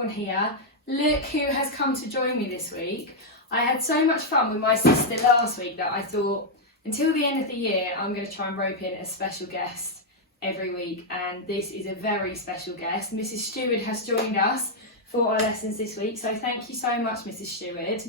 everyone here. Look who has come to join me this week. I had so much fun with my sister last week that I thought until the end of the year I'm going to try and rope in a special guest every week, and this is a very special guest. Mrs. Stewart has joined us for our lessons this week, so thank you so much, Mrs. Stewart,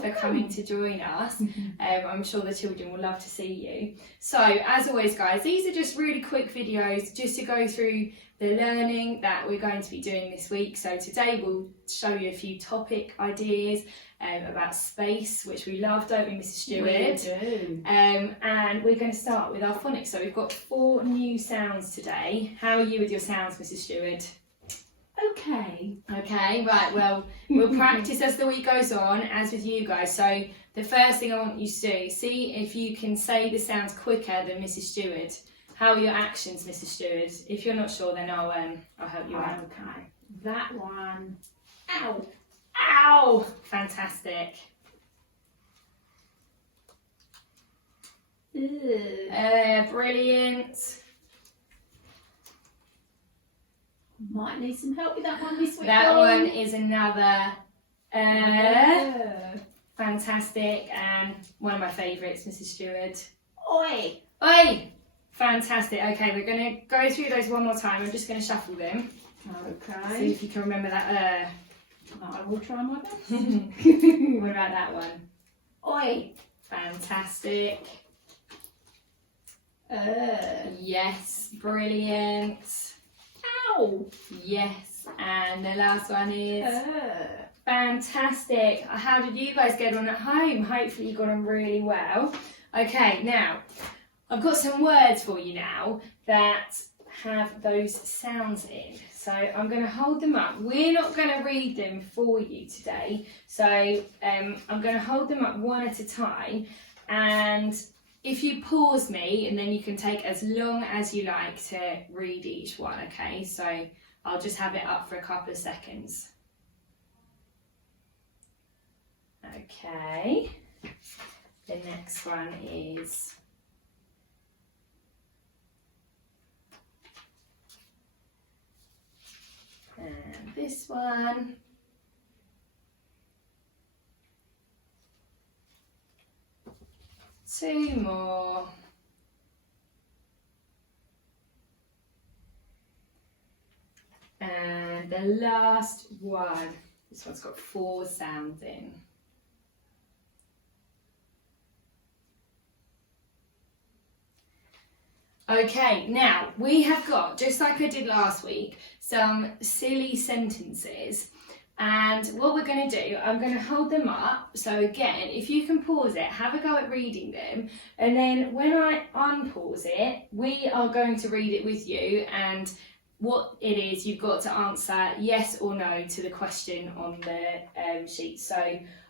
for coming to join us. I'm sure the children will love to see you. So as always guys, these are just really quick videos just to go through the learning that we're going to be doing this week. So today we'll show you a few topic ideas about space, which we love, don't we, Mrs. Stewart? We do. And we're going to start with our phonics. So we've got 4 new sounds today. How are you with your sounds, Mrs. Stewart? Okay. Okay, right, well, we'll practice as the week goes on, as with you guys. So the first thing I want you to do, see if you can say the sounds quicker than Mrs. Stewart. How are your actions, Mrs. Stewart? If you're not sure, then I'll help you out. Okay. That one. Ow. Ow! Fantastic. Brilliant. Might need some help with that one this week. That one is another fantastic, and one of my favourites, Mrs. Stewart. Oi. Oi! Fantastic. Okay, we're going to go through those one more time. I'm just going to shuffle them. Okay. See if you can remember that. I will try my best. What about that one? Oi. Fantastic. Yes, brilliant. Ow. Yes, and the last one is fantastic. How did you guys get on at home? Hopefully you got on really well. Okay, now I've got some words for you now that have those sounds in. So I'm going to hold them up. We're not going to read them for you today. So I'm going to hold them up one at a time, and if you pause me, and then you can take as long as you like to read each one, okay? So I'll just have it up for a couple of seconds. Okay. The next one is and this one. Two more. And the last one. This one's got 4 sounds in. Okay, now we have got, just like I did last week, some silly sentences. And what we're going to do, I'm going to hold them up. So again, if you can pause it, have a go at reading them. And then when I unpause it, we are going to read it with you. And what it is, you've got to answer yes or no to the question on the sheet. So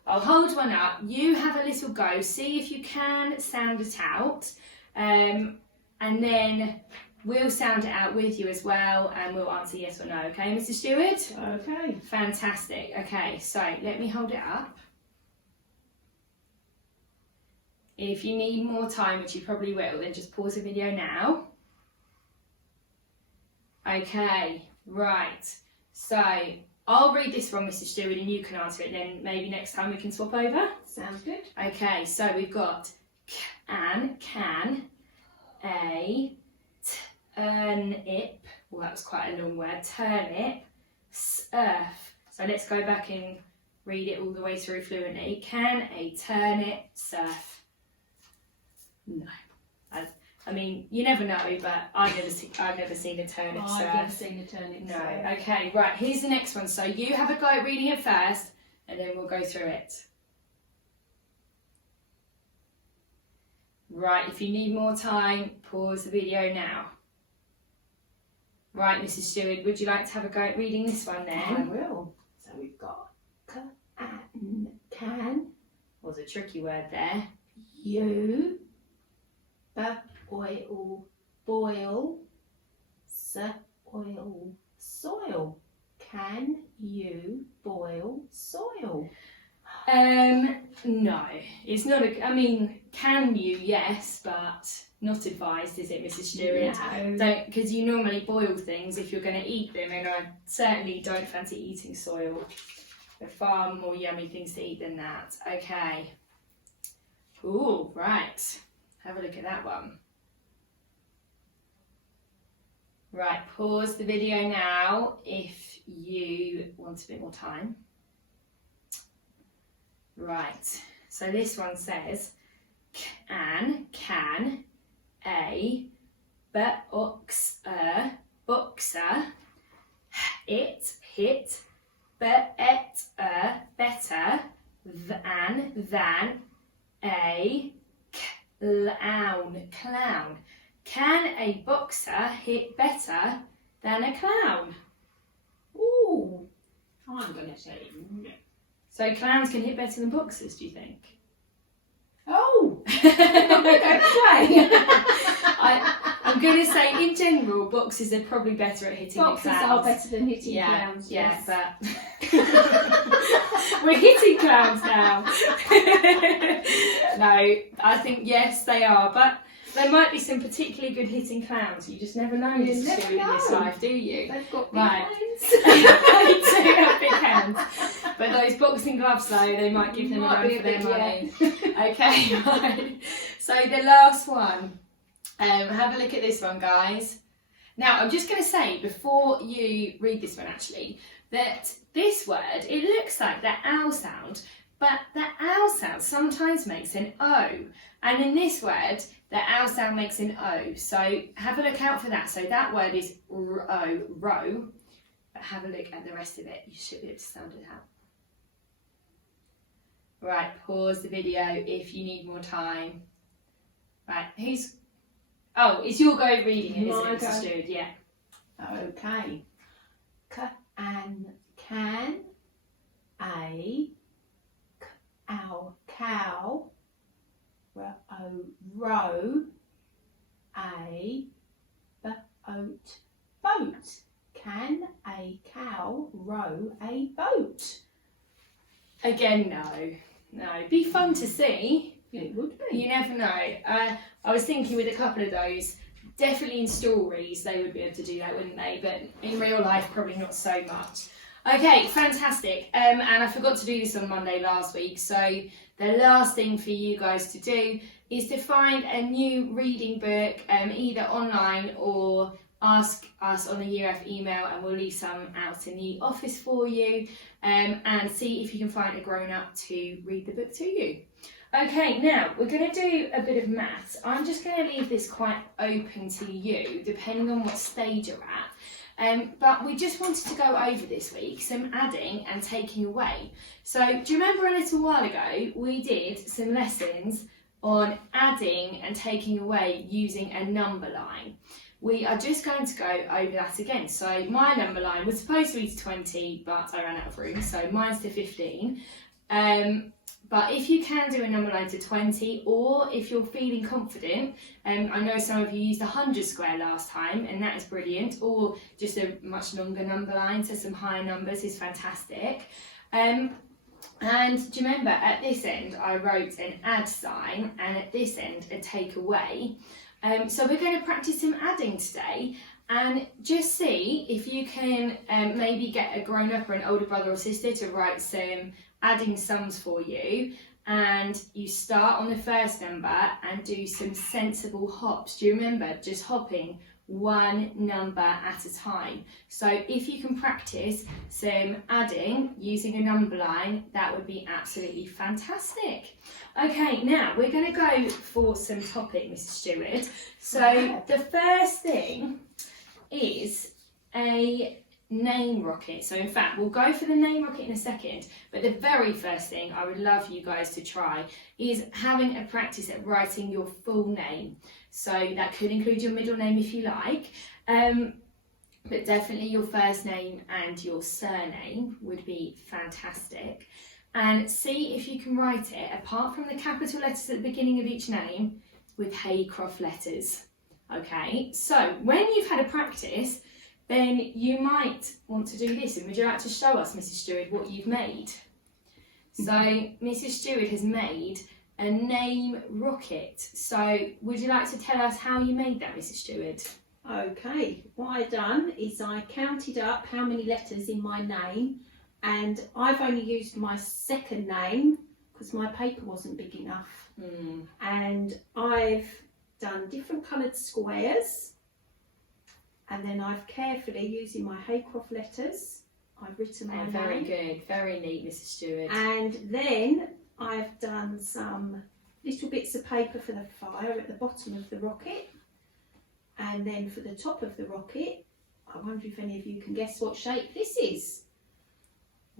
I'll hold one up. You have a little go. See if you can sound it out. And then we'll sound it out with you as well, and we'll answer yes or no. Okay, Mrs. Stewart? Okay. Fantastic. Okay, so let me hold it up. If you need more time, which you probably will, then just pause the video now. Okay, right. So I'll read this one, Mrs. Stewart, and you can answer it, and then maybe next time we can swap over. Sounds good. Okay, so we've got can, a turnip. Well, that was quite a long word. Turnip, surf. So let's go back and read it all the way through fluently. Can a turnip surf? No. I mean, you never know, but I've never seen a turnip surf. I've never seen a turnip No. surf. Okay, right. Here's the next one. So you have a go at reading it first, and then we'll go through it. Right, if you need more time, pause the video now. Right, Mrs. Stewart, would you like to have a go at reading this one then? I will. So we've got can. Was a tricky word there. You. Oil. Boil. Oil. Soil. Can you boil soil? No, it's not I mean, can you? Yes, but not advised, is it, Mrs. Stewart? No. Don't, because you normally boil things if you're going to eat them, and I certainly don't fancy eating soil. There are far more yummy things to eat than that. Okay. Ooh, right. Have a look at that one. Right, pause the video now if you want a bit more time. Right, so this one says, can, a, boxer, it, hit, better, than, a, clown. Can a boxer hit better than a clown? Ooh, I'm going to say no. So clowns can hit better than boxers, do you think? Oh, that way. I'm going to say, in general, boxers are probably better at hitting Boxers than are clowns. better than hitting Yeah, clowns. yeah, Yes. but we're hitting clowns now. No, I think yes, they are, but there might be some particularly good hitting clowns. You just never know, You Mrs. never Stewart, in this know. life, do you? They've got big Right. hands. They do have big hands. But those boxing gloves, though, they might give them a Might run be for a their bit, money. Okay, right. So the last one. Have a look at this one, guys. Now, I'm just going to say, before you read this one, actually, that this word, it looks like the ow sound, but the ow sound sometimes makes an O. And in this word, the ow sound makes an O. So have a look out for that. So that word is row. But have a look at the rest of it. You should be able to sound it out. Right, pause the video if you need more time. Right, who's... Oh, it's your go reading it, isn't My it, Mrs. go. Stewart? Yeah. Okay. Can, a, ow, cow, row, a, boat. Can a cow row a boat? Again, no. Be fun to see. It would be. You never know. I was thinking with a couple of those, definitely in stories they would be able to do that, wouldn't they? But in real life, probably not so much. Okay, fantastic. And I forgot to do this on Monday last week, so the last thing for you guys to do is to find a new reading book, either online or ask us on the Year F email, and we'll leave some out in the office for you, and see if you can find a grown-up to read the book to you. Okay, now we're going to do a bit of maths. I'm just going to leave this quite open to you, depending on what stage you're at. But we just wanted to go over this week some adding and taking away. So do you remember a little while ago we did some lessons on adding and taking away using a number line? We are just going to go over that again. So my number line was supposed to be to 20, but I ran out of room, so mine's to 15. But if you can do a number line to 20, or if you're feeling confident, I know some of you used 100 square last time, and that is brilliant, or just a much longer number line, so some higher numbers is fantastic. And do you remember, at this end, I wrote an add sign, and at this end, a take away. So we're going to practice some adding today, and just see if you can maybe get a grown-up or an older brother or sister to write some adding sums for you, and you start on the first number and do some sensible hops. Do you remember, just hopping one number at a time? So if you can practice some adding using a number line, that would be absolutely fantastic. Okay, now we're going to go for some topic, Mrs. Stewart. So the first thing is a name rocket. So in fact, we'll go for the name rocket in a second, but the very first thing I would love you guys to try is having a practice at writing your full name. So that could include your middle name if you like, but definitely your first name and your surname would be fantastic. And see if you can write it, apart from the capital letters at the beginning of each name, with Haycroft letters. Okay, so when you've had a practice, then you might want to do this. And would you like to show us, Mrs. Stewart, what you've made? So Mrs. Stewart has made a name rocket. So would you like to tell us how you made that, Mrs. Stewart? Okay, what I done is I counted up how many letters in my name, and I've only used my second name because my paper wasn't big enough. And I've done different coloured squares, and then I've carefully, using my Haycroft letters, I've written my name. Very good, very neat, Mrs. Stewart. And then I've done some little bits of paper for the fire at the bottom of the rocket. And then for the top of the rocket, I wonder if any of you can guess what shape this is.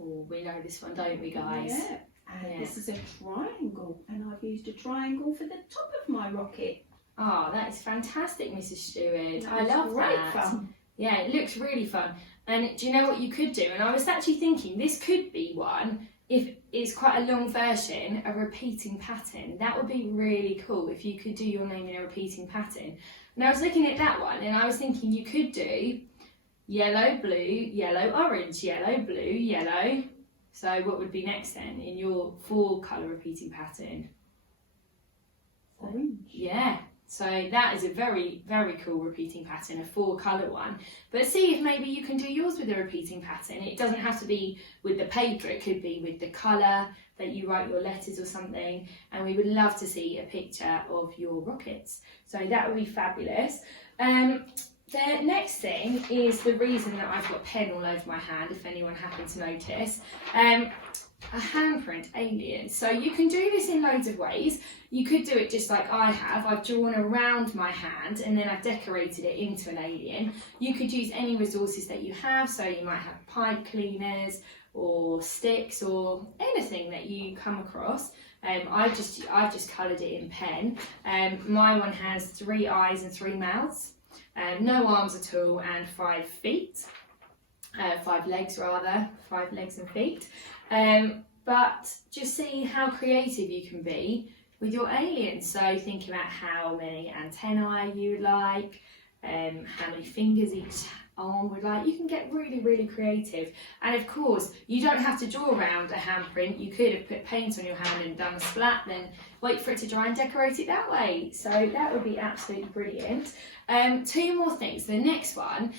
Oh, we know this one, don't we, guys? Yeah. And this is a triangle, and I've used a triangle for the top of my rocket. Oh, that is fantastic, Mrs. Stewart. That I love great that. Fun. Yeah, it looks really fun. And do you know what you could do? And I was actually thinking this could be one, if it's quite a long version, a repeating pattern. That would be really cool if you could do your name in a repeating pattern. And I was looking at that one and I was thinking you could do yellow, blue, yellow, orange, yellow, blue, yellow. So what would be next then in your 4-colour repeating pattern? Orange. Yeah. So that is a very, very cool repeating pattern, a 4-colour one. But see if maybe you can do yours with a repeating pattern. It doesn't have to be with the paper, it could be with the colour that you write your letters or something. And we would love to see a picture of your rockets. So that would be fabulous. The next thing is the reason that I've got pen all over my hand, if anyone happened to notice. A handprint alien. So you can do this in loads of ways. You could do it just like I have. I've drawn around my hand and then I've decorated it into an alien. You could use any resources that you have. So you might have pipe cleaners or sticks or anything that you come across. I've just coloured it in pen. My one has 3 eyes and 3 mouths, no arms at all, and 5 feet. 5 legs rather, 5 legs and feet. But just see how creative you can be with your aliens. So think about how many antennae you would like, how many fingers each arm would like. You can get really, really creative. And of course, you don't have to draw around a handprint. You could have put paint on your hand and done a splat, then wait for it to dry and decorate it that way. So that would be absolutely brilliant. 2 more things. The next one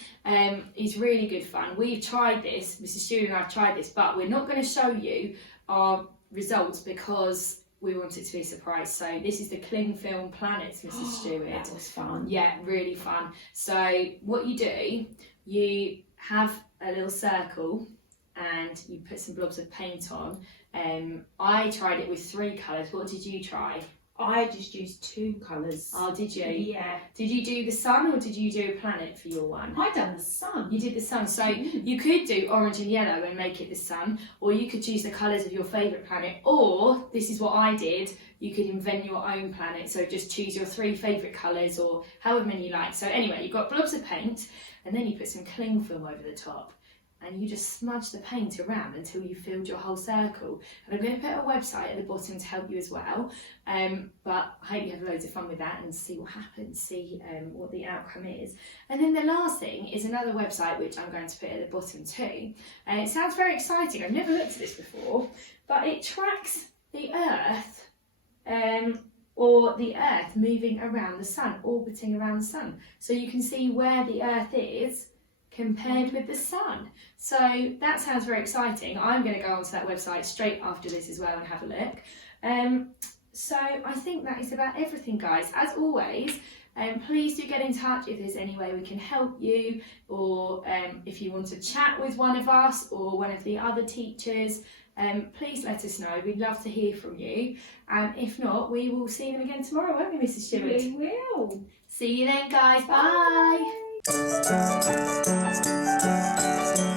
is really good fun. We've tried this, Mrs. Stewart and I've tried this, but we're not going to show you our results because we want it to be a surprise. So this is the cling film planets, Mrs. Stewart. That was fun. Yeah, really fun. So what you do, you have a little circle and you put some blobs of paint on. I tried it with 3 colours. What did you try? I just used 2 colours. Oh, did you? Yeah. Did you do the sun or did you do a planet for your one? I done the sun. You did the sun. So you could do orange and yellow and make it the sun, or you could choose the colours of your favourite planet, or this is what I did, you could invent your own planet. So just choose your 3 favourite colours or however many you like. So anyway, you've got blobs of paint and then you put some cling film over the top. And you just smudge the paint around until you filled your whole circle. And I'm going to put a website at the bottom to help you as well. But I hope you have loads of fun with that and see what happens, see what the outcome is. And then the last thing is another website which I'm going to put at the bottom too. And it sounds very exciting. I've never looked at this before, but it tracks the Earth or the Earth moving around the sun, orbiting around the sun. So you can see where the Earth is compared with the sun. So that sounds very exciting. I'm going to go onto that website straight after this as well and have a look. So I think that is about everything, guys. As always, please do get in touch if there's any way we can help you, or if you want to chat with one of us or one of the other teachers, please let us know. We'd love to hear from you. And if not, we will see them again tomorrow, won't we, Mrs. Stewart? We will. See you then, guys. Bye. Bye.